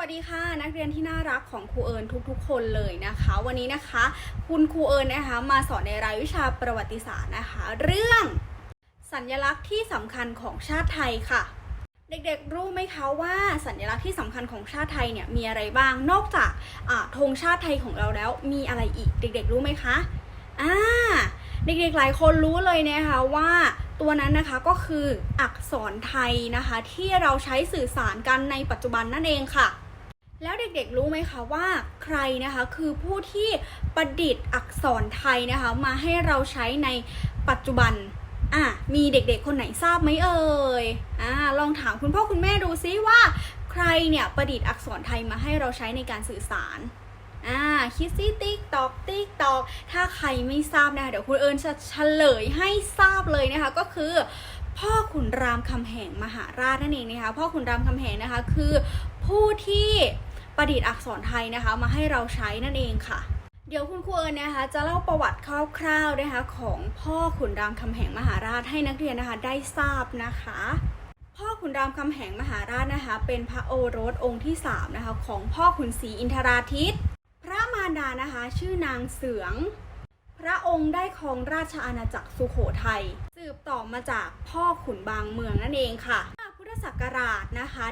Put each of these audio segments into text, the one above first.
วัสดีค่ะ นักเรียนที่น่ารักของครูเอิญทุกๆ คนเลยนะคะ วันนี้นะคะ คุณครูเอิญนะคะ มาสอนในรายวิชาประวัติศาสตร์นะคะ เรื่องสัญลักษณ์ที่สำคัญของชาติไทยค่ะ เด็กๆรู้ไหมคะว่าสัญลักษณ์ที่สำคัญของชาติไทยเนี่ยมีอะไรบ้างนอกจากธงชาติไทยของเราแล้วมีอะไรอีก เด็กๆรู้ไหมคะอ่าเด็กๆหลายคนรู้เลยนะคะว่าตัวนั้นนะคะก็คืออักษรไทยนะคะที่เราใช้สื่อสารกันในปัจจุบันนั่นเองค่ะ แล้วเด็กๆรู้ไหมคะว่าใครนะคะคือผู้ที่ประดิษฐ์อักษรไทยนะคะมาให้เราใช้ในปัจจุบันอะมีเด็กๆคนไหนทราบไหมเอ่ยอ่าลองถามคุณพ่อคุณแม่ดูซิว่า ใครเนี่ยประดิษฐ์อักษรไทยมาให้เราใช้ในการสื่อสารอ่าคิดซิติ๊กตอกติ๊กตอกถ้าใครไม่ทราบนะคะเดี๋ยวคุณเอิญจะเฉลยให้ทราบเลยนะคะก็คือพ่อขุนรามคำแหงมหาราชนั่นเองนะคะพ่อขุนรามคำแหงนะคะคือผู้ที่ ประดิษฐ์อักษรไทยนะคะ มาให้เราใช้นั่นเองค่ะ เดี๋ยวคุณครูเอิญนะคะจะเล่าประวัติคร่าวๆนะคะของพ่อขุนรามคำแหงมหาราชให้นักเรียนนะคะได้ทราบนะคะพ่อขุนรามคำแหงมหาราชนะคะ เป็นพระโอรสองค์ที่3นะคะของพ่อขุนศรีอินทราทิต พระมารดานะคะชื่อนางเสือง พระองค์ได้ครองราชอาณาจักรสุโขทัยสืบต่อมาจากพ่อขุนบางเมืองนั่นเองค่ะ ศักราชนะคะ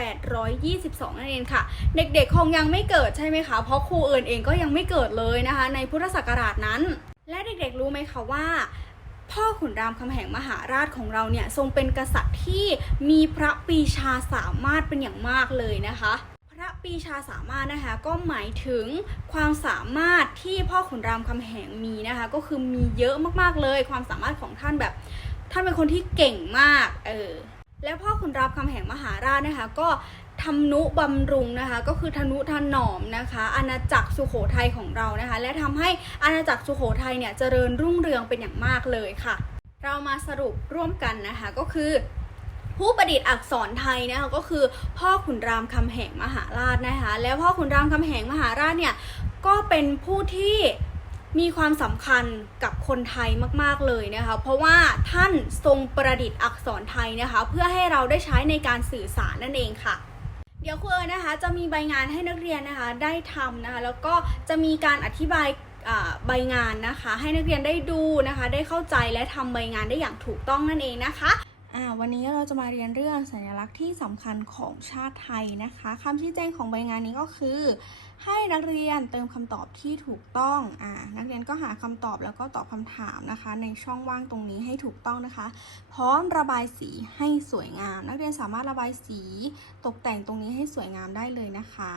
1822 นั่นเองค่ะ เด็กๆคงยังไม่เกิดใช่ไหมคะ เพราะครูเอิญเองก็ยังไม่เกิดเลยนะคะ ในพุทธศักราชนั้น และเด็กๆรู้ไหมคะว่าพ่อขุนรามคำแหงมหาราชของเราเนี่ยทรงเป็นกษัตริย์ที่มีพระปีชาสามารถเป็นอย่างมากเลยนะคะ พระปีชาสามารถนะคะก็หมายถึงความสามารถที่พ่อขุนรามคำแหงมีนะคะ ก็คือมีเยอะมากๆเลย ความสามารถของท่านแบบ ท่านเป็นคนที่เก่งมาก เออ แล้วพ่อขุนรามคำแหงมหาราชนะคะ ก็ทำนุบำรุงนะคะ ก็คือทนุถนอมนะคะ อาณาจักรสุโขทัยของเรานะคะ และทำให้อาณาจักรสุโขทัยเนี่ยเจริญรุ่งเรืองเป็นอย่างมากเลยค่ะ เรามาสรุปร่วมกันนะคะก็คือผู้ประดิษฐ์อักษรไทยนะคะก็คือพ่อขุนรามคำแหงมหาราชนะคะ แล้วพ่อขุนรามคำแหงมหาราชเนี่ยก็เป็นผู้ที่ มีความสำคัญกับคนไทยมาก ๆ เลยนะคะ เพราะว่าท่านทรงประดิษฐ์อักษรไทยนะคะ เพื่อให้เราได้ใช้ในการสื่อสารนั่นเองค่ะ เดี๋ยวครูเอิญนะคะจะมีใบงานให้นักเรียนนะคะได้ทำนะคะ แล้วก็จะมีการอธิบายใบงานนะคะ ให้นักเรียนได้ดูนะคะ ได้เข้าใจและทำใบงานได้อย่างถูกต้องนั่นเองนะคะ วันนี้เราจะมาเรียนเรื่องสัญลักษณ์ที่สำคัญของชาติไทยนะคะคำชี้แจงของใบงานนี้ก็คือ ให้นักเรียนเติมคำตอบที่ถูกต้องอ่านักเรียนก็หาคำตอบแล้วก็ตอบคำถามนะคะ ในช่องว่างตรงนี้ให้ถูกต้องนะคะ พร้อมระบายสีให้สวยงาม นักเรียนสามารถระบายสีตกแต่งตรงนี้ให้สวยงามได้เลยนะคะ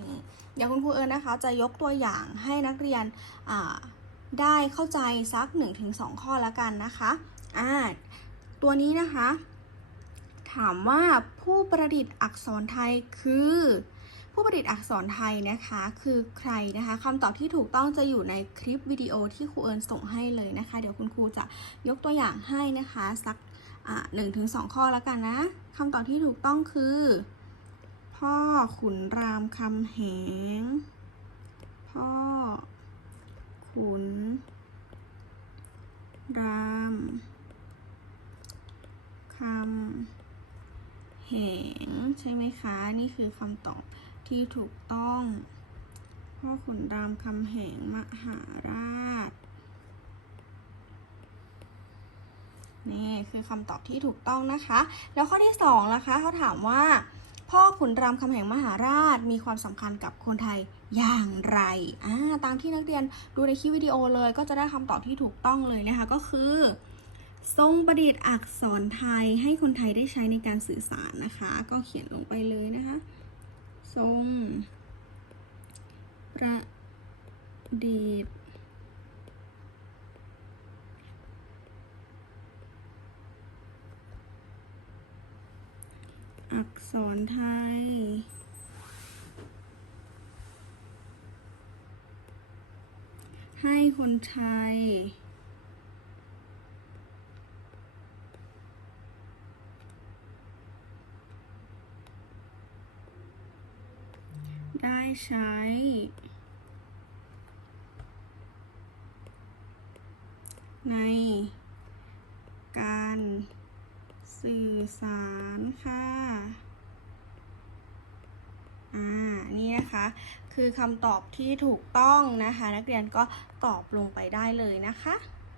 นี่เดี๋ยวคุณครูเอิญนะคะ จะยกตัวอย่างให้นักเรียนอ่าได้เข้าใจสัก 1-2 ข้อแล้วกันนะคะอ่า ตัวนี้นะคะ ถามว่าผู้ประดิษฐ์อักษรไทยคือ ผู้ประดิษฐ์อักษรไทยนะคะ คือใครนะคะคำตอบที่ถูกต้องจะอยู่ในคลิปวิดีโอที่ครูเอิญส่งให้เลยนะคะ เดี๋ยวคุณครูจะยกตัวอย่างให้นะคะสักหนึ่งถึงสองข้อแล้วกันนะคำตอบที่ถูกต้องคือ พ่อขุนรามคำแหง พ่อขุนราม คำแหงใช่ไหมคะ นี่คือคำตอบที่ถูกต้อง พ่อขุนรามคำแหงมหาราช นี่คือคำตอบที่ถูกต้องนะคะ แล้วข้อที่สองนะคะเขาถามว่า พ่อขุนรามคำแหงมหาราชมีความสำคัญกับคนไทยอย่างไรอ่าตามที่นักเรียนดูในคลิปวิดีโอเลยก็จะได้คำตอบที่ถูกต้องเลยนะคะก็คือ ทรงประดิษฐ์อักษรไทยให้คนไทยได้ใช้ในการสื่อสารนะคะ ก็เขียนลงไปเลยนะคะ ทรง ประดิษฐ์อักษรไทย ให้คนไทย ได้ใช้ ใน การสื่อสารค่ะ อ่า นี่นะคะ คือคำตอบที่ถูกต้องนะคะ นักเรียนก็ตอบลงไปได้เลยนะคะ